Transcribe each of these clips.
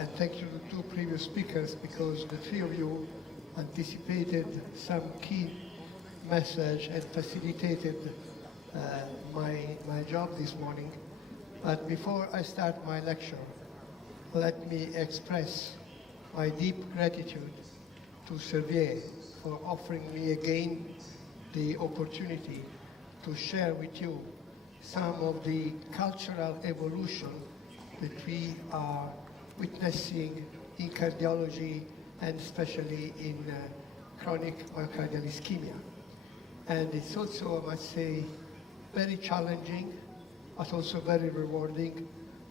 and thank you to the two previous speakers because the three of you anticipated some key message and facilitated my job this morning. But before I start my lecture, let me express my deep gratitude to Servier for offering me again the opportunity to share with you some of the cultural evolution that we are witnessing in cardiology and especially in chronic myocardial ischemia. And it's also, I must say, very challenging, but also very rewarding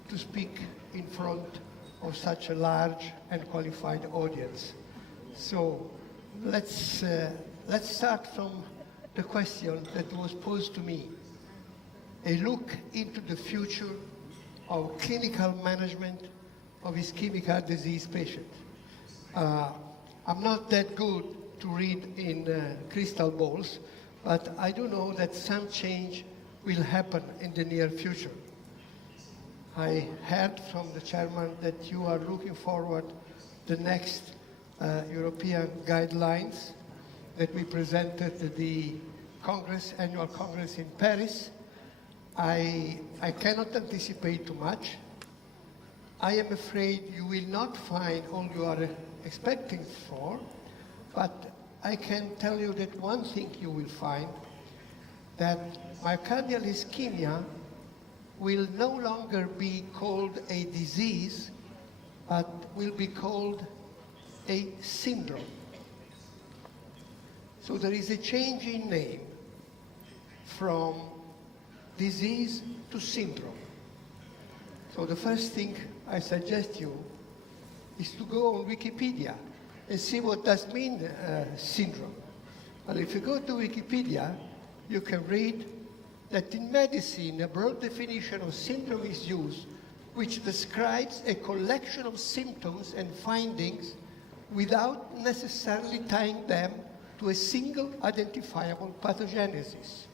to speak in front of such a large and qualified audience. So let's start from the question that was posed to me. A look into the future of clinical management of ischemic heart disease patients. I'm not that good to read in crystal balls, but I do know that some change will happen in the near future. I heard from the chairman that you are looking forward to the next European guidelines that we presented at the Congress, annual Congress in Paris. I cannot anticipate too much. I am afraid you will not find all you are expecting for, but I can tell you that one thing you will find, that myocardial ischemia will no longer be called a disease, but will be called a syndrome. So there is a change in name from disease to syndrome. So the first thing I suggest you is to go on Wikipedia and see what does mean syndrome. Well, if you go to Wikipedia, you can read that in medicine, a broad definition of syndrome is used, which describes a collection of symptoms and findings without necessarily tying them to a single identifiable pathogenesis.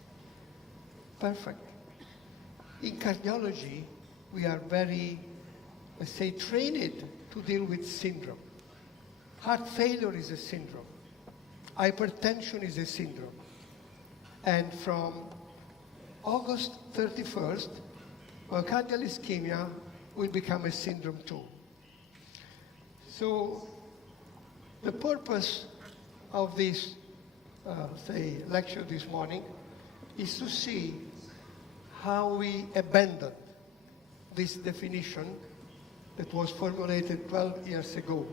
Perfect. In cardiology, we are very, let's say, trained to deal with syndrome. Heart failure is a syndrome. Hypertension is a syndrome. And from August 31st, myocardial ischemia will become a syndrome too. So the purpose of this, lecture this morning is to see how we abandon this definition that was formulated 12 years ago.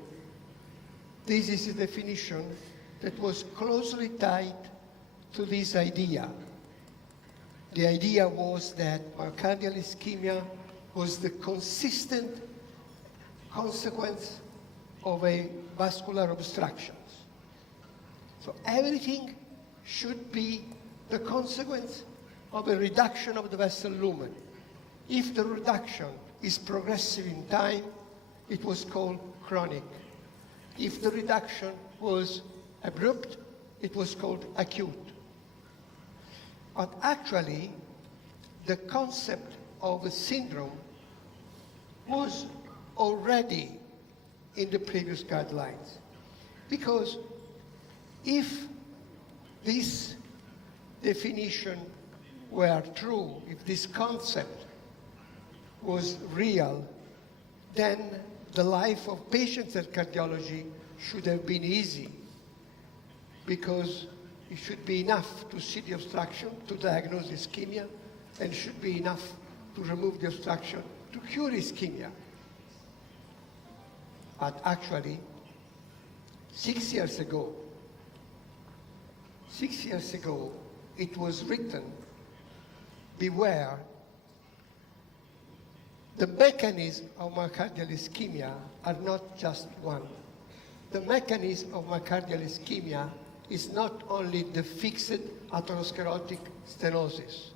This is a definition that was closely tied to this idea. The idea was that myocardial ischemia was the consistent consequence of a vascular obstruction. So everything should be the consequence of a reduction of the vessel lumen. If the reduction is progressive in time, it was called chronic. If the reduction was abrupt, it was called acute. But actually, the concept of a syndrome was already in the previous guidelines. Because if this definition were true, if this concept was real, then the life of patients at cardiology should have been easy, because it should be enough to see the obstruction, to diagnose ischemia, and should be enough to remove the obstruction, to cure ischemia. But actually, 6 years ago, it was written, beware, the mechanisms of myocardial ischemia are not just one. The mechanism of myocardial ischemia is not only the fixed atherosclerotic stenosis.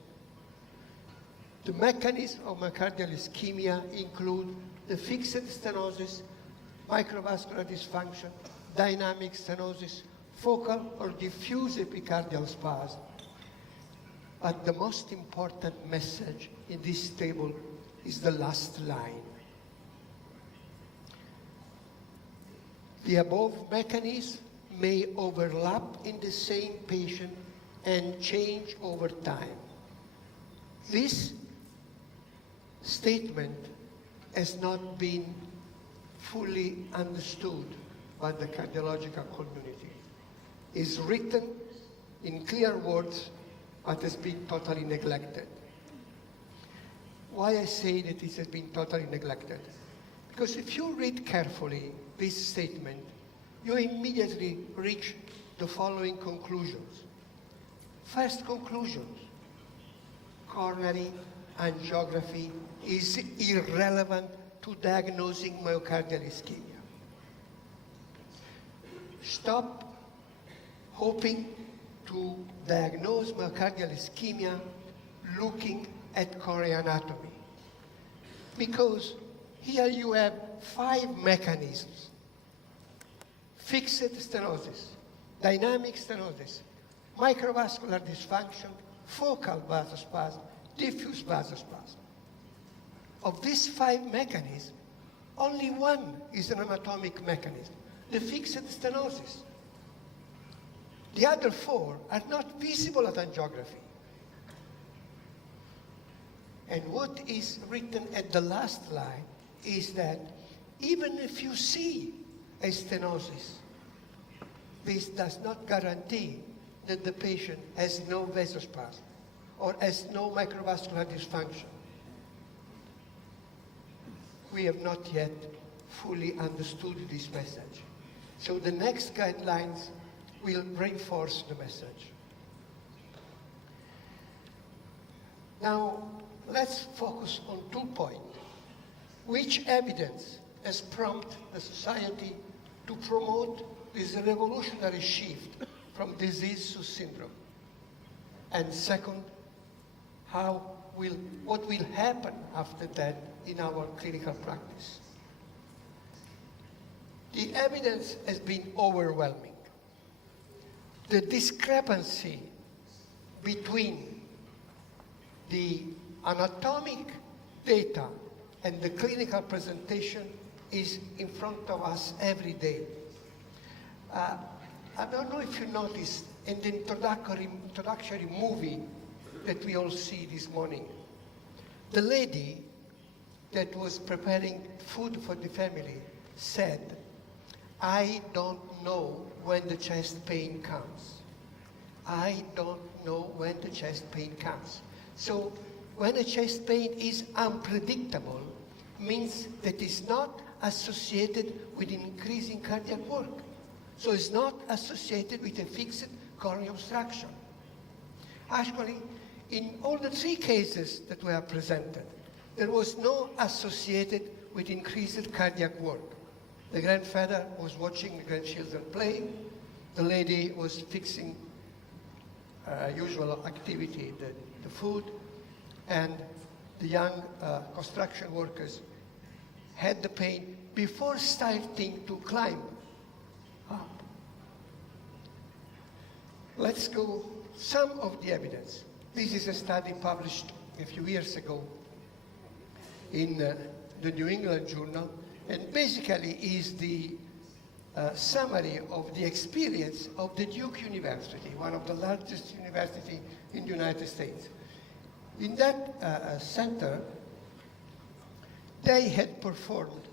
The mechanism of myocardial ischemia include the fixed stenosis, microvascular dysfunction, dynamic stenosis, focal or diffuse epicardial spasm. But the most important message in this table is the last line. The above mechanisms may overlap in the same patient and change over time. This statement has not been fully understood by the cardiological community. It's written in clear words, but has been totally neglected. Why I say that it has been totally neglected? Because if you read carefully this statement, you immediately reach the following conclusions. First conclusion, coronary angiography is irrelevant to diagnosing myocardial ischemia. Stop hoping to diagnose myocardial ischemia looking at coronary anatomy. Because here you have 5 mechanisms: fixed stenosis, dynamic stenosis, microvascular dysfunction, focal vasospasm, diffuse vasospasm. Of these 5 mechanisms, only one is an anatomic mechanism, the fixed stenosis. The other 4 are not visible at angiography. And what is written at the last line is that even if you see a stenosis, this does not guarantee that the patient has no vasospasm or has no microvascular dysfunction. We have not yet fully understood this message. So the next guidelines will reinforce the message. Now, let's focus on 2 points. Which evidence has prompted the society to promote this revolutionary shift from disease to syndrome? And second, what will happen after that in our clinical practice? The evidence has been overwhelming. The discrepancy between the anatomic data and the clinical presentation is in front of us every day. I don't know if you noticed in the introductory movie that we all see this morning, the lady that was preparing food for the family said, "I don't know when the chest pain comes. I don't know when the chest pain comes." So when a chest pain is unpredictable, means that it's not associated with increasing cardiac work. So it's not associated with a fixed coronary obstruction. Actually, in all the 3 cases that were presented, there was no associated with increased cardiac work. The grandfather was watching the grandchildren play. The lady was fixing usual activity, the food, and the young construction workers had the pain before starting to climb up. Let's go some of the evidence. This is a study published a few years ago in the New England Journal, and basically is the summary of the experience of the Duke University, one of the largest universities in the United States. In that center, they had performed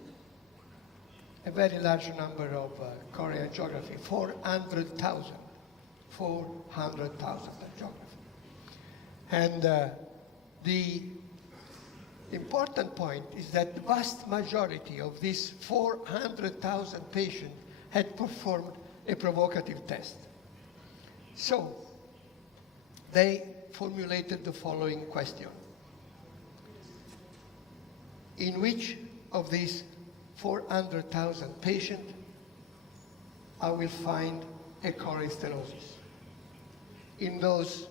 a very large number of coronary angiography, 400,000 angiography. And the important point is that the vast majority of these 400,000 patients had performed a provocative test. So they formulated the following question. In which of these 400,000 patients I will find a coronary stenosis? In those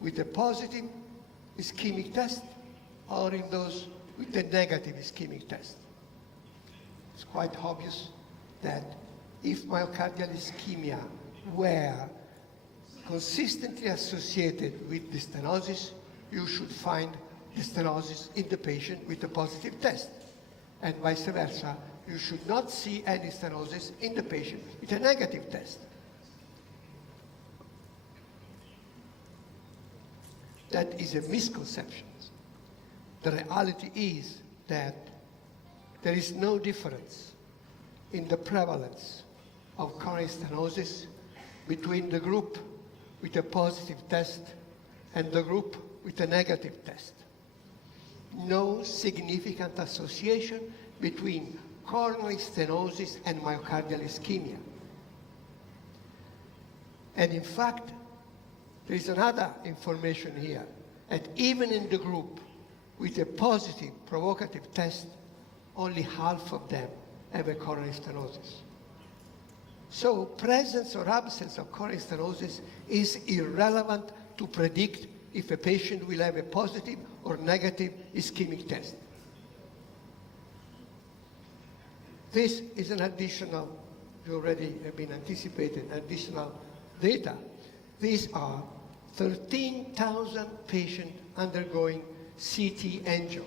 with a positive ischemic test or in those with a negative ischemic test? It's quite obvious that if myocardial ischemia were consistently associated with the stenosis, you should find the stenosis in the patient with a positive test, and vice versa you should not see any stenosis in the patient with a negative test. That is a misconception. The reality is that there is no difference in the prevalence of coronary stenosis between the group with a positive test and the group with a negative test. No significant association between coronary stenosis and myocardial ischemia. And in fact, there is another information here, that even in the group with a positive provocative test, only half of them have a coronary stenosis. So presence or absence of coronary stenosis is irrelevant to predict if a patient will have a positive or negative ischemic test. This is an additional, you already have been anticipated, additional data. These are 13,000 patients undergoing CT angio.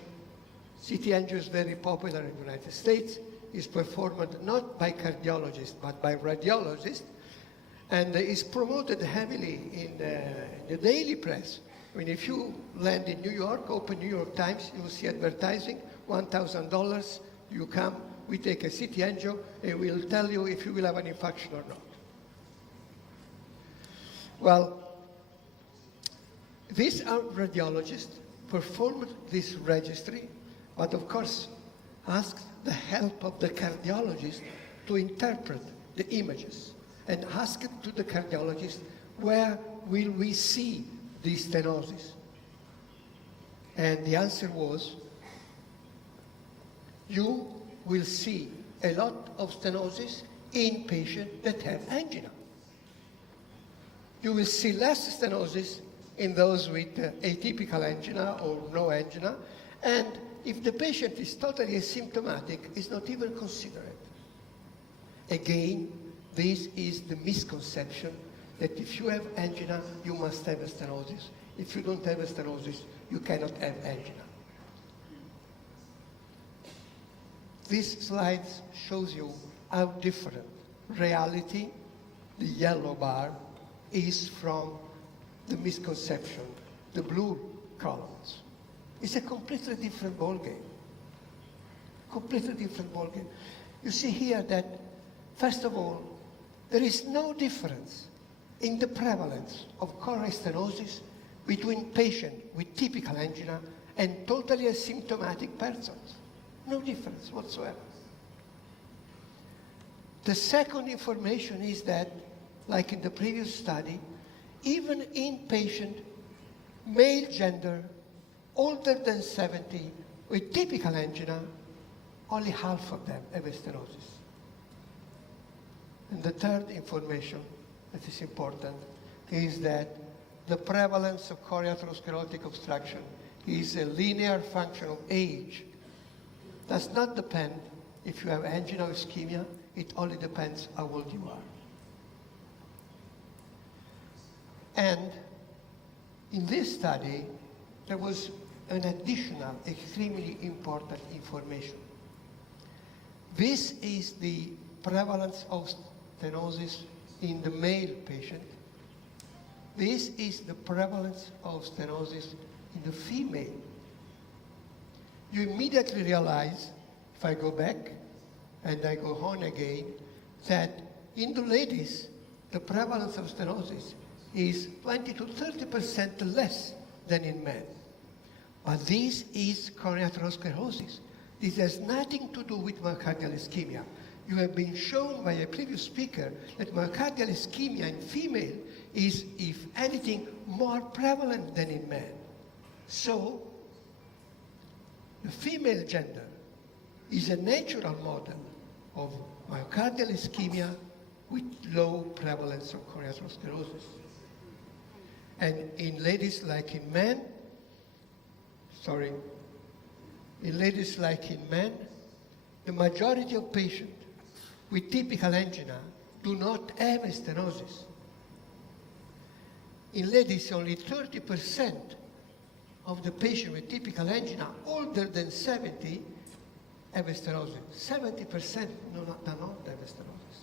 CT angio is very popular in the United States. It's performed not by cardiologists, but by radiologists, and is promoted heavily in the daily press. I mean, if you land in New York, open New York Times, you will see advertising, $1,000, you come, we take a CT angio, and we'll tell you if you will have an infarction or not. Well, these radiologists performed this registry, but of course asked the help of the cardiologist to interpret the images, and asked to the cardiologist, where will we see this stenosis? And the answer was, you will see a lot of stenosis in patients that have angina. You will see less stenosis in those with atypical angina or no angina, and if the patient is totally asymptomatic, is not even considered. Again, this is the misconception that if you have angina, you must have a stenosis. If you don't have a stenosis, you cannot have angina. This slide shows you how different reality, the yellow bar, is from the misconception, the blue columns. It's a completely different ballgame. Completely different ballgame. You see here that, first of all, there is no difference in the prevalence of coronary stenosis between patients with typical angina and totally asymptomatic persons. No difference whatsoever. The second information is that, like in the previous study, even in patient, male gender, older than 70, with typical angina, only half of them have a stenosis. And the third information that is important is that the prevalence of coronary atherosclerotic obstruction is a linear function of age. Does not depend if you have angina or ischemia, it only depends how old you are. And in this study, there was an additional, extremely important information. This is the prevalence of stenosis in the male patient. This is the prevalence of stenosis in the female. You immediately realize, if I go back and I go on again, that in the ladies, the prevalence of stenosis is 20 to 30% less than in men. But this is coronary atherosclerosis. This has nothing to do with myocardial ischemia. You have been shown by a previous speaker that myocardial ischemia in female is, if anything, more prevalent than in men. So, the female gender is a natural model of myocardial ischemia with low prevalence of coronary atherosclerosis. And in ladies like in men, in ladies like in men, the majority of patients with typical angina do not have a stenosis. In ladies, only 30% of the patients with typical angina older than 70 have stenosis. 70% do not have stenosis.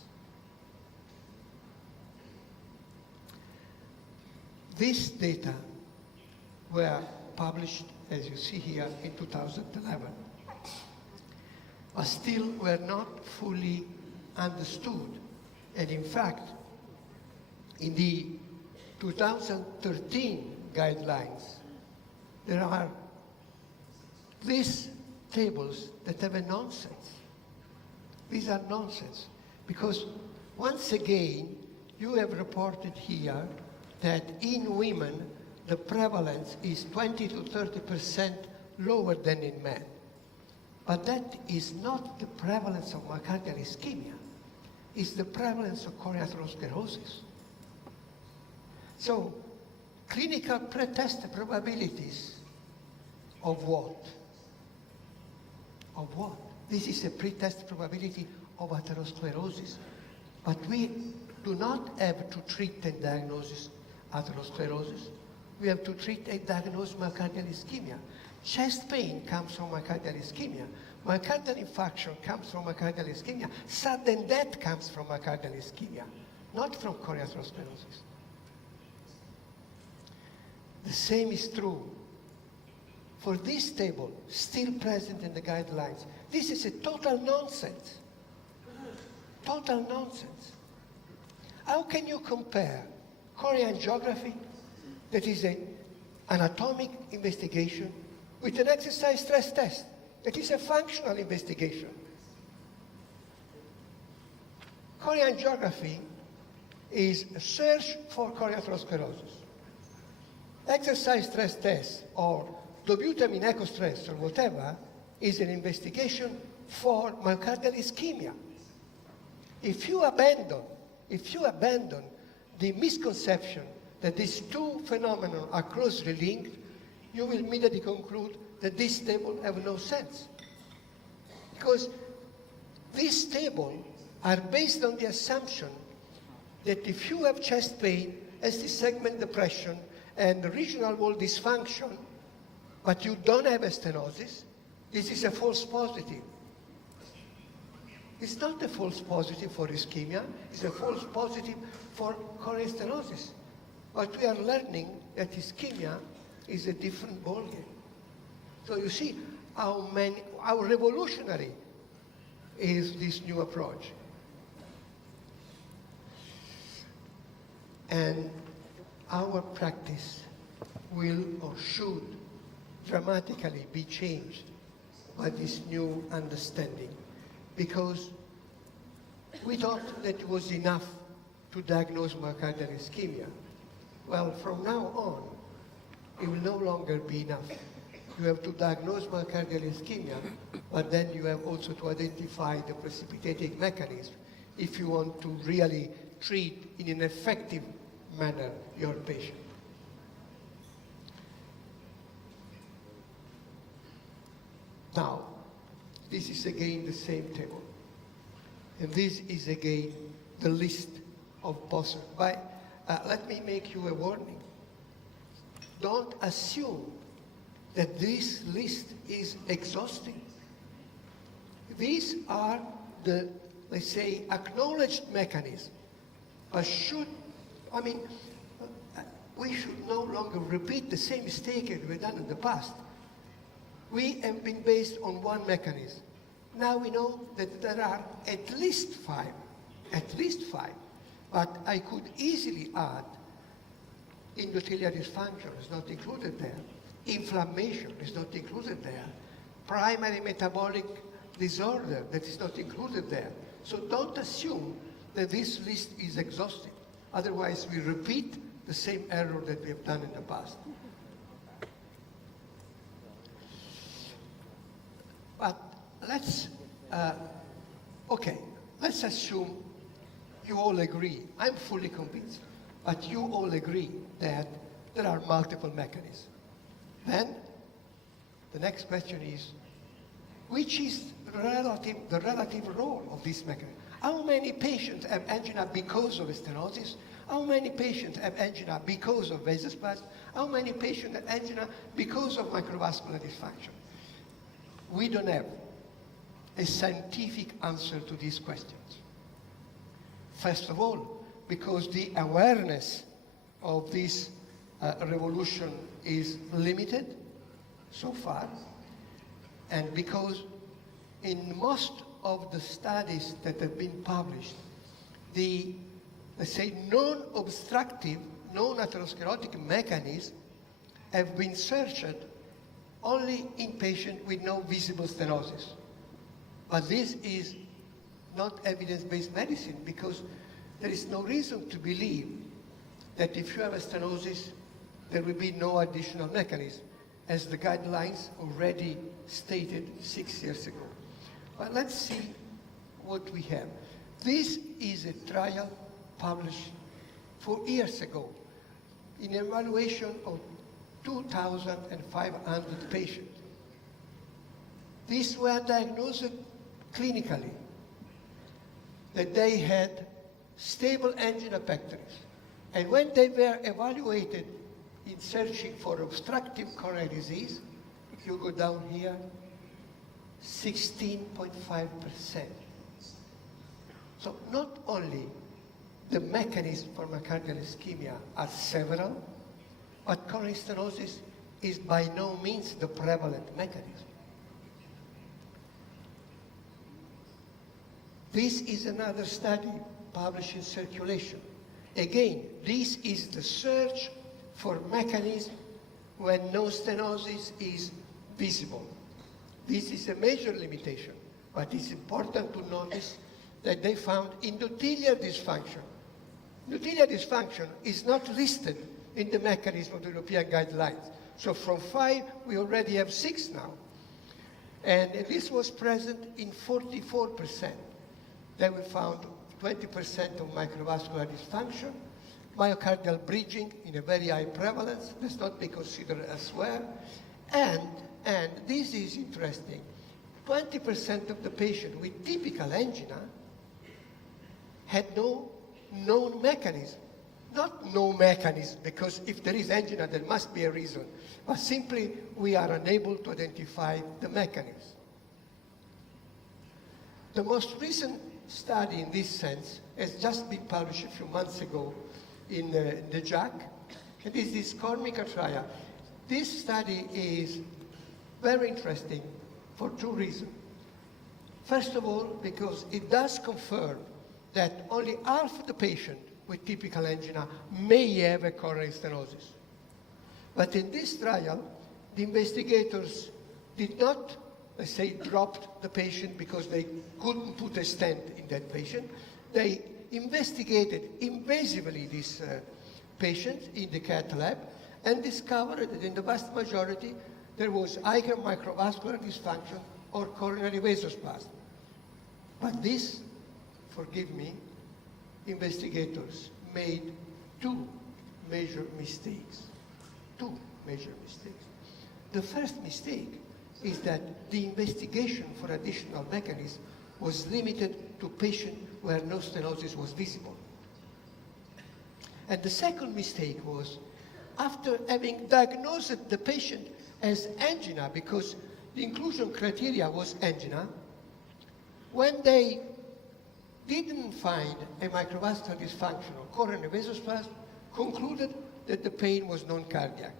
These data were published, as you see here, in 2011, but still were not fully understood. And in fact, in the 2013 guidelines, there are these tables that have a nonsense. These are nonsense, because once again, you have reported here that in women, the prevalence is 20 to 30% lower than in men. But that is not the prevalence of myocardial ischemia. It's the prevalence of coronary atherosclerosis. So, clinical pretest probabilities of what? Of what? This is a pretest probability of atherosclerosis. But we do not have to treat and diagnose atherosclerosis. We have to treat and diagnose myocardial ischemia. Chest pain comes from myocardial ischemia. Myocardial infarction comes from myocardial ischemia. Sudden death comes from myocardial ischemia, not from coronary atherosclerosis. The same is true for this table, still present in the guidelines. This is a total nonsense. Total nonsense. How can you compare coronary angiography, that is an anatomic investigation, with an exercise stress test, that is a functional investigation? Coronary angiography is a search for coronary atherosclerosis. Exercise stress test or dobutamine echo stress or whatever is an investigation for myocardial ischemia. If you abandon the misconception that these two phenomena are closely linked, you will immediately conclude that this table have no sense. Because these tables are based on the assumption that if you have chest pain, ST segment depression, and regional wall dysfunction, but you don't have a stenosis, this is a false positive. It's not a false positive for ischemia, it's a false positive for coronary stenosis. But we are learning that ischemia is a different ballgame. So you see how revolutionary is this new approach. And our practice will or should dramatically be changed by this new understanding, because we thought that it was enough to diagnose myocardial ischemia. Well, from now on, it will no longer be enough. You have to diagnose myocardial ischemia, but then you have also to identify the precipitating mechanism if you want to really treat in an effective manner your patient. Now, this is again the same table. And this is again the list of possible. But let me make you a warning. Don't assume that this list is exhausting. These are the, let's say, acknowledged mechanisms. But we should no longer repeat the same mistake that we've done in the past. We have been based on one mechanism. Now we know that there are at least five. But I could easily add endothelial dysfunction is not included there. Inflammation is not included there. Primary metabolic disorder, that is not included there. So don't assume that this list is exhaustive. Otherwise, we repeat the same error that we have done in the past. But let's assume you all agree. I'm fully convinced, but you all agree that there are multiple mechanisms. Then the next question is, which is the relative role of this mechanism? How many patients have angina because of stenosis? How many patients have angina because of vasospasm? How many patients have angina because of microvascular dysfunction? We don't have a scientific answer to these questions. First of all, because the awareness of this revolution is limited so far, and because in most of the studies that have been published, the, let's say, non-obstructive, non-atherosclerotic mechanisms have been searched only in patients with no visible stenosis. But this is not evidence-based medicine, because there is no reason to believe that if you have a stenosis, there will be no additional mechanism, as the guidelines already stated 6 years ago. But let's see what we have. This is a trial published 4 years ago in evaluation of 2,500 patients. These were diagnosed clinically that they had stable angina pectoris. And when they were evaluated in searching for obstructive coronary disease, if you go down here, 16.5%. So not only the mechanism for myocardial ischemia are several, but coronary stenosis is by no means the prevalent mechanism. This is another study published in Circulation. Again, this is the search for mechanism when no stenosis is visible. This is a major limitation, but it's important to notice that they found endothelial dysfunction. Endothelial dysfunction is not listed in the mechanism of the European guidelines. So from 5, we already have 6 now. And this was present in 44%. Then we found 20% of microvascular dysfunction, myocardial bridging in a very high prevalence, does not be considered elsewhere. And this is interesting, 20% of the patients with typical angina had no known mechanism. Not no mechanism, because if there is angina, there must be a reason. But simply, we are unable to identify the mechanism. The most recent study in this sense has just been published a few months ago in the JAC. And this is Cormica trial. This study is very interesting for 2 reasons. First of all, because it does confirm that only half of the patient with typical angina may have a coronary stenosis. But in this trial, the investigators did not, let's say, drop the patient because they couldn't put a stent in that patient. They investigated invasively this patient in the cath lab and discovered that in the vast majority there was either microvascular dysfunction or coronary vasospasm. But this, forgive me, investigators made 2 major mistakes. 2 major mistakes. The first mistake is that the investigation for additional mechanisms was limited to patients where no stenosis was visible. And the second mistake was, after having diagnosed the patient as angina, because the inclusion criteria was angina, when they didn't find a microvascular dysfunction or coronary vasospasm, concluded that the pain was non-cardiac.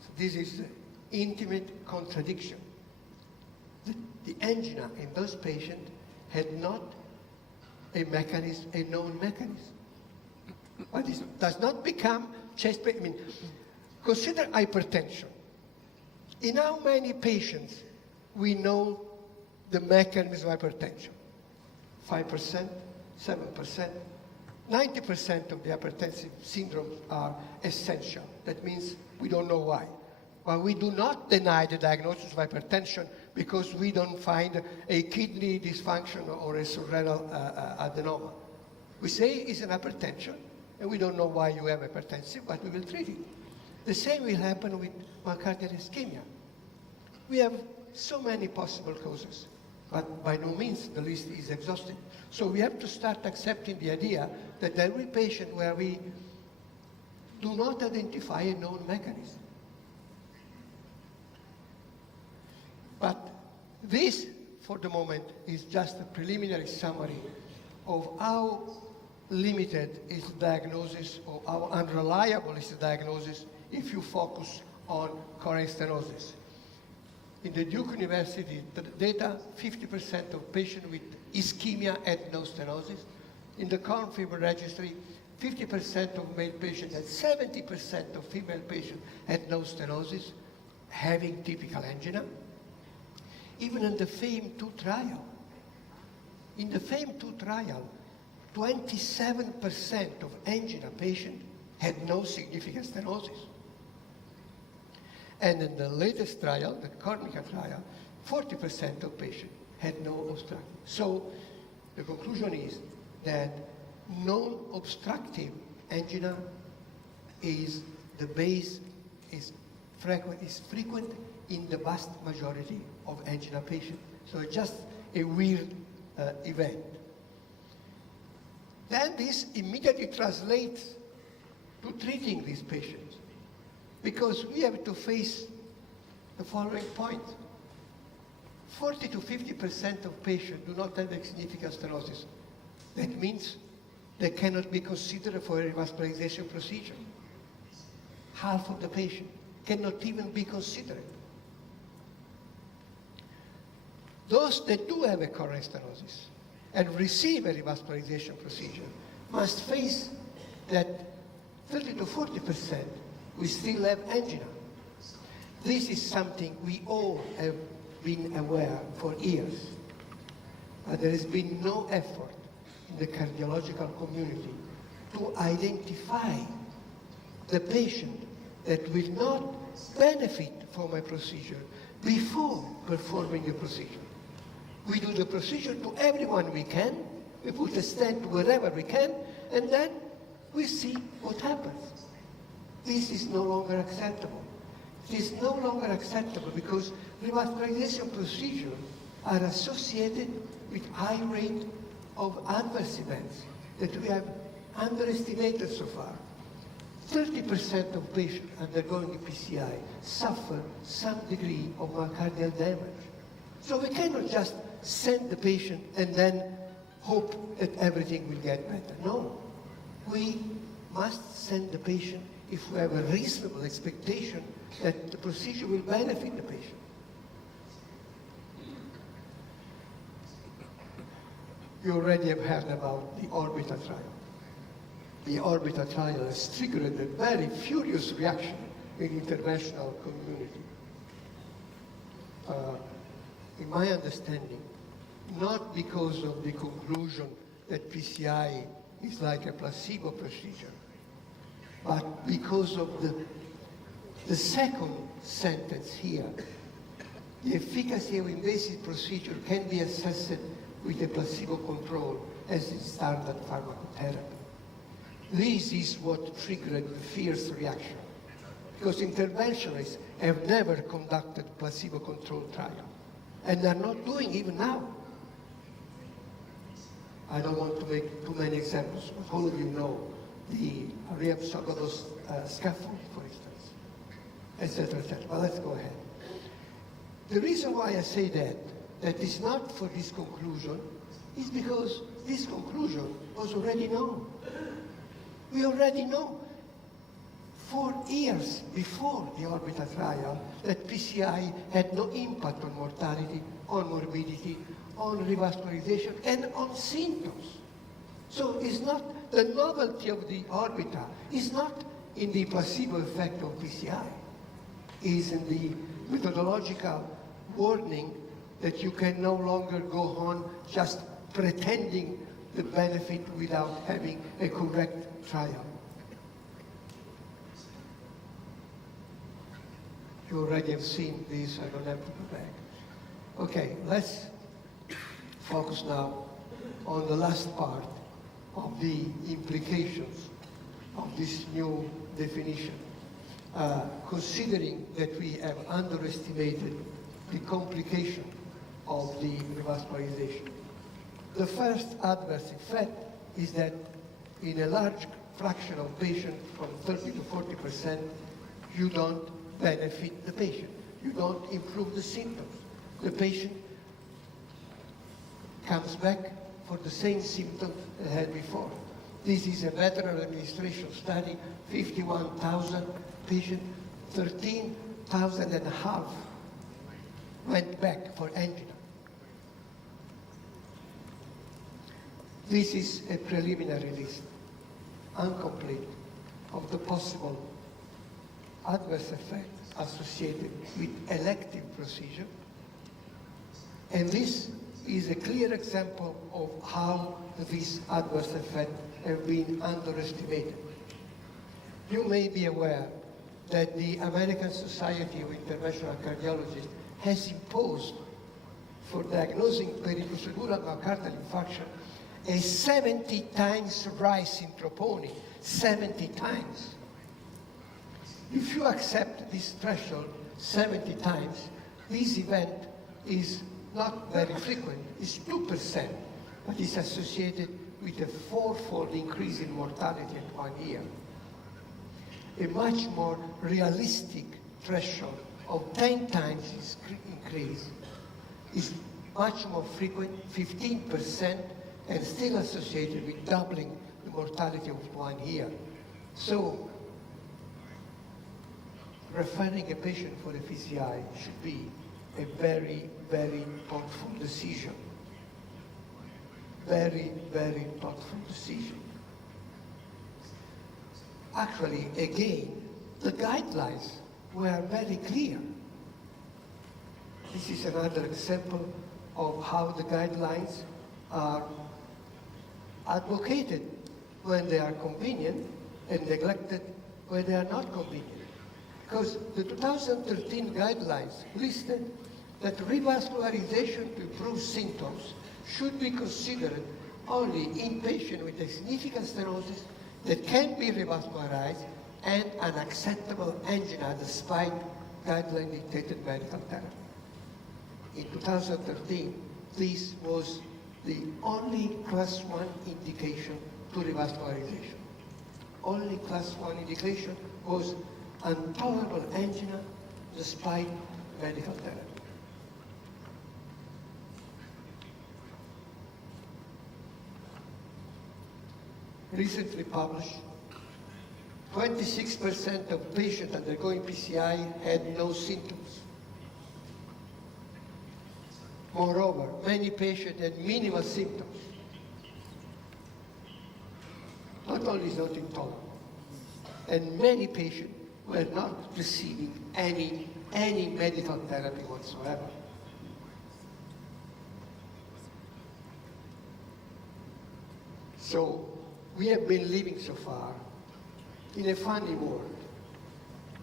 So this is an intimate contradiction. The angina in those patients had not a mechanism, a known mechanism. But it does not become chest pain. I mean, consider hypertension. In how many patients we know the mechanism of hypertension? 5%, 7%, 90% of the hypertensive syndromes are essential. That means we don't know why. But we do not deny the diagnosis of hypertension because we don't find a kidney dysfunction or a surrenal adenoma. We say it's an hypertension, and we don't know why you have hypertension, but we will treat it. The same will happen with myocardial ischemia. We have so many possible causes, but by no means the list is exhaustive. So we have to start accepting the idea that every patient where we do not identify a known mechanism. But This, for the moment, is just a preliminary summary of how limited is the diagnosis or how unreliable is the diagnosis if you focus on coronary stenosis. In the Duke University data, 50% of patients with ischemia had no stenosis. In the confirm registry, 50% of male patients and 70% of female patients had no stenosis, having typical angina. Even in the FAME2 trial, in the FAME2 trial, 27% of angina patients had no significant stenosis. And in the latest trial, the Cornica trial, 40% of patients had no obstruction. So the conclusion is that non-obstructive angina is the base, is frequent in the vast majority of angina patients. So it's just a weird event. Then this immediately translates to treating these patients, because we have to face the following point. 40 to 50% of patients do not have significant stenosis. That means they cannot be considered for a revascularization procedure. Half of the patients cannot even be considered. Those that do have a coronary stenosis and receive a revascularization procedure must face that 30 to 40% we still have angina. This is something we all have been aware for years, but there has been no effort in the cardiological community to identify the patient that will not benefit from a procedure before performing the procedure. We do the procedure to everyone we can, we put a stent wherever we can, and then we see what happens. This is no longer acceptable. It is no longer acceptable because revascularization procedures are associated with high rate of adverse events that we have underestimated so far. 30% of patients undergoing PCI suffer some degree of myocardial damage. So we cannot just send the patient and then hope that everything will get better. No, we must send the patient if we have a reasonable expectation that the procedure will benefit the patient. You already have heard about the Orbita trial. The Orbita trial has triggered a very furious reaction in the interventional community. In my understanding, not because of the conclusion that PCI is like a placebo procedure, but because of the second sentence here. The efficacy of invasive procedure can be assessed with a placebo control as a standard pharmacotherapy. This is what triggered the fierce reaction, because interventionists have never conducted placebo-controlled trial, and they're not doing even now. I don't want to make too many examples, but all of you know the Ariab-Sogodos scaffold, for instance, etc., etc. But let's go ahead. The reason why I say that is not for this conclusion, is because this conclusion was already known. We already know 4 years before the Orbita trial that PCI had no impact on mortality, on morbidity, on revascularization, and on symptoms. So it's not the novelty of the Orbita, is not in the placebo effect of PCI, is in the methodological warning that you can no longer go on just pretending the benefit without having a correct trial. You already have seen this, I don't have to go back. Okay, let's focus now on the last part of the implications of this new definition, considering that we have underestimated the complication of the revascularization. The first adverse effect is that in a large fraction of patients, from 30 to 40%, you don't benefit the patient. You don't improve the symptoms. The patient comes back for the same symptoms they had before. This is a veteran administration study, 51,000 patients, 13,000 and a half went back for angina. This is a preliminary list, incomplete, of the possible adverse effects associated with elective procedure. And this is a clear example of how these adverse effects have been underestimated. You may be aware that the American Society of Interventional Cardiology has imposed for diagnosing periprocedural myocardial infarction a 70 times rise in troponin, 70 times. If you accept this threshold 70 times, this event is not very frequent. It's 2%, but it's associated with a fourfold increase in mortality at 1 year. A much more realistic threshold of 10 times increase is much more frequent, 15%, and still associated with doubling the mortality of 1 year. So, referring a patient for a PCI should be a very, very thoughtful decision. Very, very thoughtful decision. Actually, again, the guidelines were very clear. This is another example of how the guidelines are advocated when they are convenient and neglected when they are not convenient. Because the 2013 guidelines listed that revascularization to improve symptoms should be considered only in patients with a significant stenosis that can be revascularized and an acceptable angina despite guideline-dictated medical therapy. In 2013, this was the only class 1 indication to revascularization. Only class 1 indication was intolerable angina despite medical therapy. Recently published, 26% of patients undergoing PCI had no symptoms. Moreover, many patients had minimal symptoms. Not only is not intolerant, and many patients were not receiving any medical therapy whatsoever. So we have been living so far in a funny world,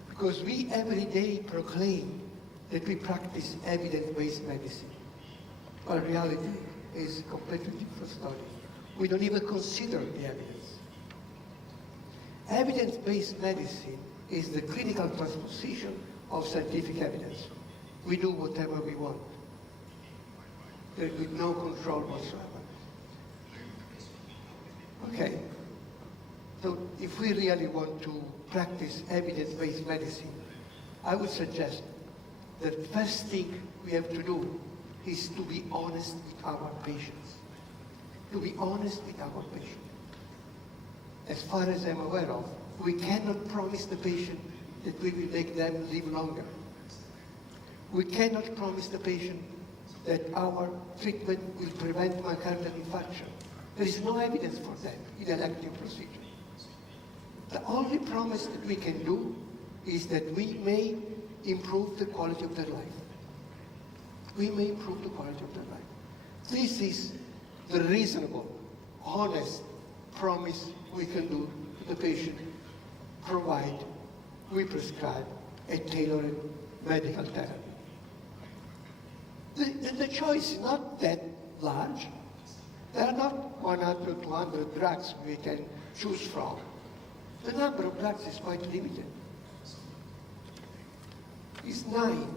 because we every day proclaim that we practice evidence-based medicine. But reality is a completely different story. We don't even consider the evidence. Evidence-based medicine is the clinical transposition of scientific evidence. We do whatever we want, with no control whatsoever. Okay, so if we really want to practice evidence-based medicine, I would suggest that the first thing we have to do is to be honest with our patients. To be honest with our patient. As far as I'm aware of, we cannot promise the patient that we will make them live longer. We cannot promise the patient that our treatment will prevent myocardial infarction. There is no evidence for that in elective procedure. The only promise that we can do is that we may improve the quality of their life. We may improve the quality of their life. This is the reasonable, honest promise we can do to the patient, provided we prescribe a tailored medical therapy. The choice is not that large. There are not 100, 200 drugs we can choose from. The number of drugs is quite limited. It's 9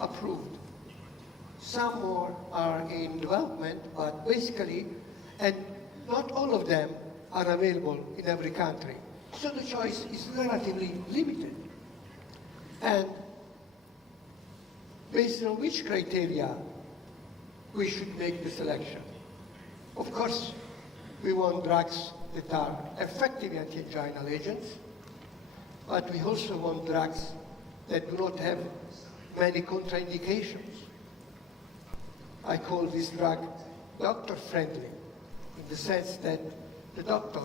approved. Some more are in development, but basically, and not all of them are available in every country. So the choice is relatively limited. And based on which criteria we should make the selection. Of course, we want drugs that are effective anti-anginal agents, but we also want drugs that do not have many contraindications. I call this drug doctor-friendly, in the sense that the doctor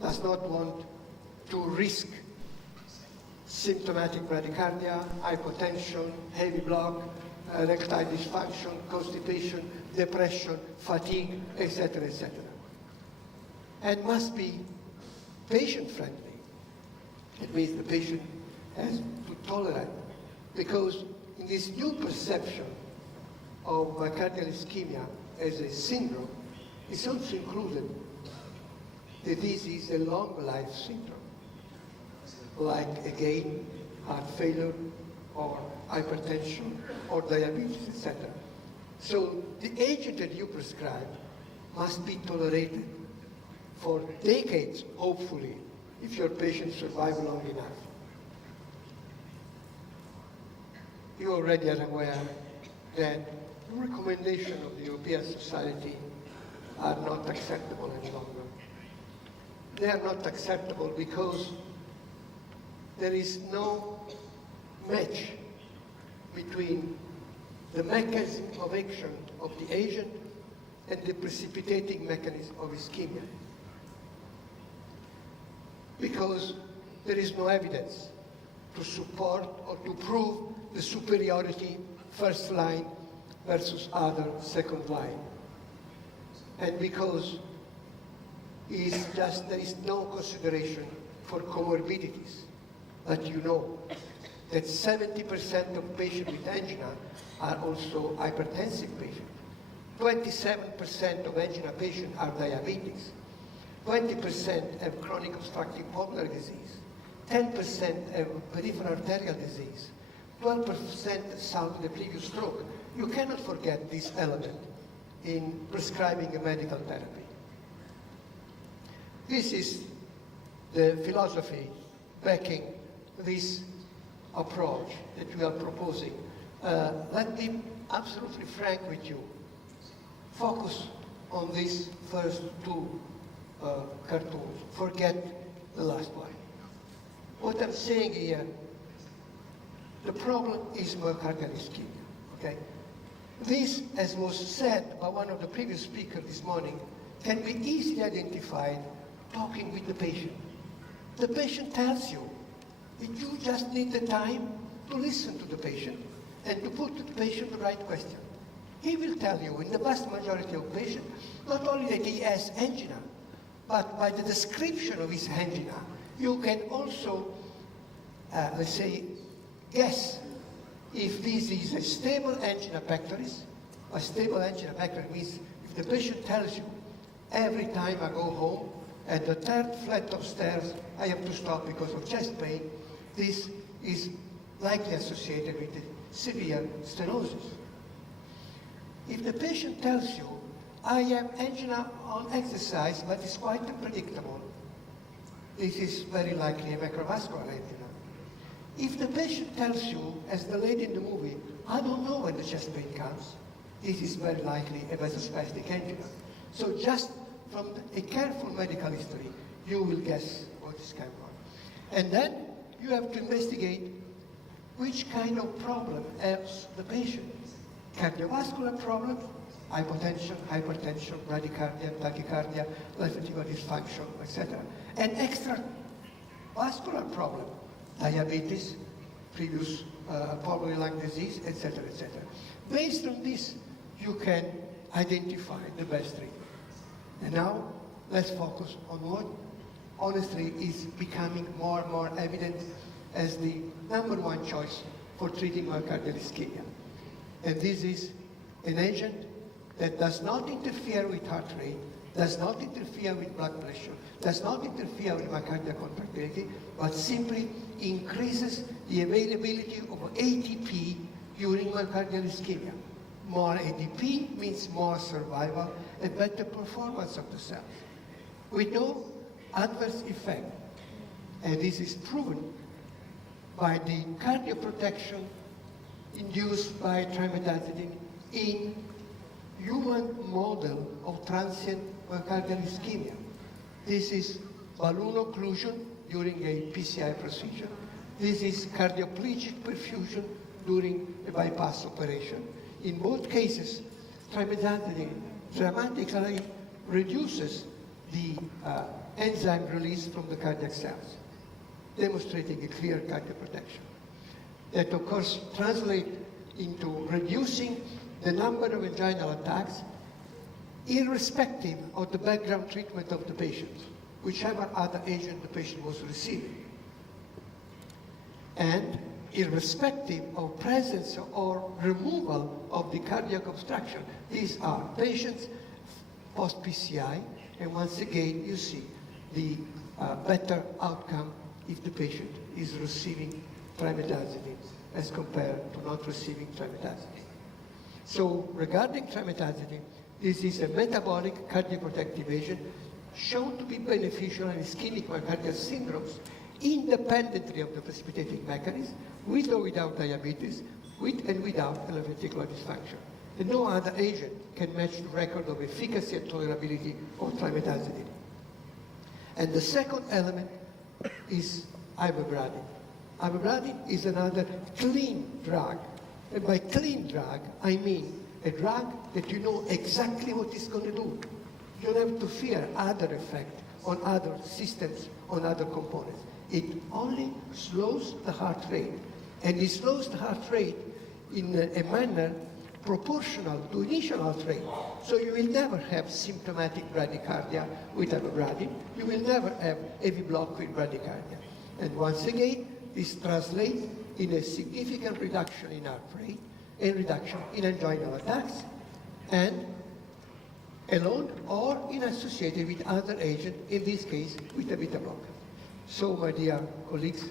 does not want to risk symptomatic bradycardia, hypotension, heavy block, erectile dysfunction, constipation, depression, fatigue, etc., etc. And must be patient-friendly. It means the patient has to tolerate, because in this new perception of myocardial ischemia as a syndrome, it's also included that this is a long life syndrome, like again, heart failure or hypertension or diabetes, etc. So the agent that you prescribe must be tolerated for decades, hopefully, if your patient survives long enough. You already are aware that the recommendations of the European Society are not acceptable any longer. They are not acceptable because there is no match between the mechanism of action of the agent and the precipitating mechanism of ischemia. Because there is no evidence to support or to prove the superiority first line versus other second line. And because there is no consideration for comorbidities. But you know that 70% of patients with angina are also hypertensive patients. 27% of angina patients are diabetics. 20% have chronic obstructive pulmonary disease. 10% have peripheral arterial disease. 12% suffer the previous stroke. You cannot forget this element in prescribing a medical therapy. This is the philosophy backing this approach that we are proposing. Let me absolutely frank with you. Focus on these first two cartoons. Forget the last one. What I'm saying here, the problem is myocardial ischemia, okay? This, as was said by one of the previous speakers this morning, can be easily identified talking with the patient. The patient tells you that you just need the time to listen to the patient and to put to the patient the right question. He will tell you, in the vast majority of patients, not only that he has angina, but by the description of his angina, you can also, let's say, guess if this is a stable angina pectoris. A stable angina pectoris means if the patient tells you, every time I go home, at the third flight of stairs, I have to stop because of chest pain, this is likely associated with severe stenosis. If the patient tells you, I have angina on exercise, but it's quite unpredictable, this is very likely a macrovascular angina. If the patient tells you, as the lady in the movie, I don't know when the chest pain comes, this is very likely a vasospastic angina. So just from a careful medical history, you will guess what is going on. And then you have to investigate which kind of problem has the patient. Cardiovascular problem, hypotension, hypertension, bradycardia, tachycardia, left ventricular dysfunction, etc. And extravascular problem, diabetes, previous pulmonary lung disease, etc., etc. Based on this, you can identify the best treatment. And now, let's focus on what honestly is becoming more and more evident as the #1 choice for treating myocardial ischemia. And this is an agent that does not interfere with heart rate, does not interfere with blood pressure, does not interfere with myocardial contractility, but simply increases the availability of ATP during myocardial ischemia. More ATP means more survival and better performance of the cell, with no adverse effect. And this is proven by the cardioprotection induced by trimetazidine in human model of transient myocardial ischemia. This is balloon occlusion during a PCI procedure. This is cardioplegic perfusion during a bypass operation. In both cases, trimethazidine dramatically reduces the enzyme release from the cardiac cells, demonstrating a clear cardioprotection. That, of course, translates into reducing the number of vaginal attacks irrespective of the background treatment of the patient, whichever other agent the patient was receiving. And irrespective of presence or removal of the cardiac obstruction. These are patients post-PCI, and once again, you see the better outcome if the patient is receiving trimethazidine as compared to not receiving trimethazidine. So regarding trimethazidine, this is a metabolic cardioprotective agent shown to be beneficial in ischemic myocardial syndromes independently of the precipitating mechanism, with or without diabetes, with and without left ventricular dysfunction. And no other agent can match the record of efficacy and tolerability of trimethazidine. And the second element is ivabradine. Ivabradine is another clean drug. And by clean drug, I mean a drug that you know exactly what it's going to do. You don't have to fear other effects on other systems, on other components. It only slows the heart rate. And it slows the heart rate in a manner proportional to initial heart rate. So you will never have symptomatic bradycardia with ivabradine. You will never have AV block with bradycardia. And once again, this translates in a significant reduction in heart rate and reduction in angina attacks, and alone or in associated with other agents, in this case with a beta blocker. So, my dear colleagues,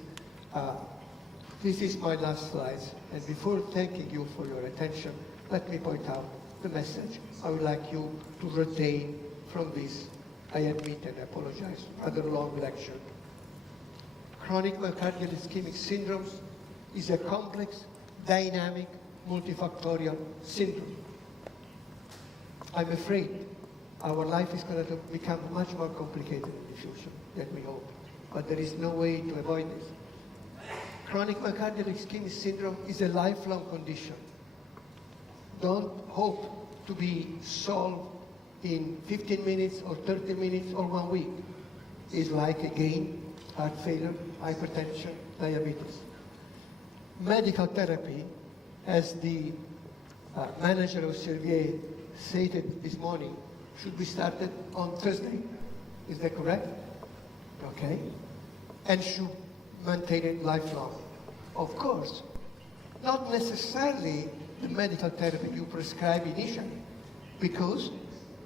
this is my last slide, and before thanking you for your attention, let me point out the message I would like you to retain from this, I admit and I apologize, rather long lecture. Chronic myocardial ischemic syndromes is a complex, dynamic, multifactorial syndrome. I'm afraid our life is going to become much more complicated in the future than we hope, but there is no way to avoid this. Chronic myocardial ischemic syndrome is a lifelong condition. Don't hope to be solved in 15 minutes or 30 minutes or 1 week. It's like, again, heart failure, hypertension, diabetes. Medical therapy, as the manager of Servier stated this morning, should be started on Thursday. Is that correct? Okay. And should maintain it lifelong. Of course, not necessarily the medical therapy you prescribe initially, because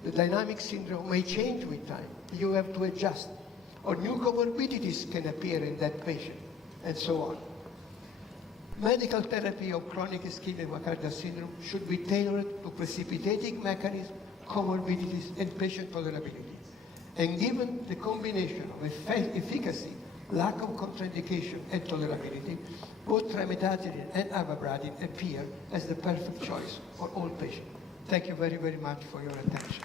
the dynamic syndrome may change with time. You have to adjust. Or new comorbidities can appear in that patient, and so on. Medical therapy of chronic ischemic myocardial syndrome should be tailored to precipitating mechanism, comorbidities, and patient tolerability. And given the combination of efficacy, lack of contraindication, and tolerability, both trimethazidine and ivabradine appear as the perfect choice for all patients. Thank you very, very much for your attention.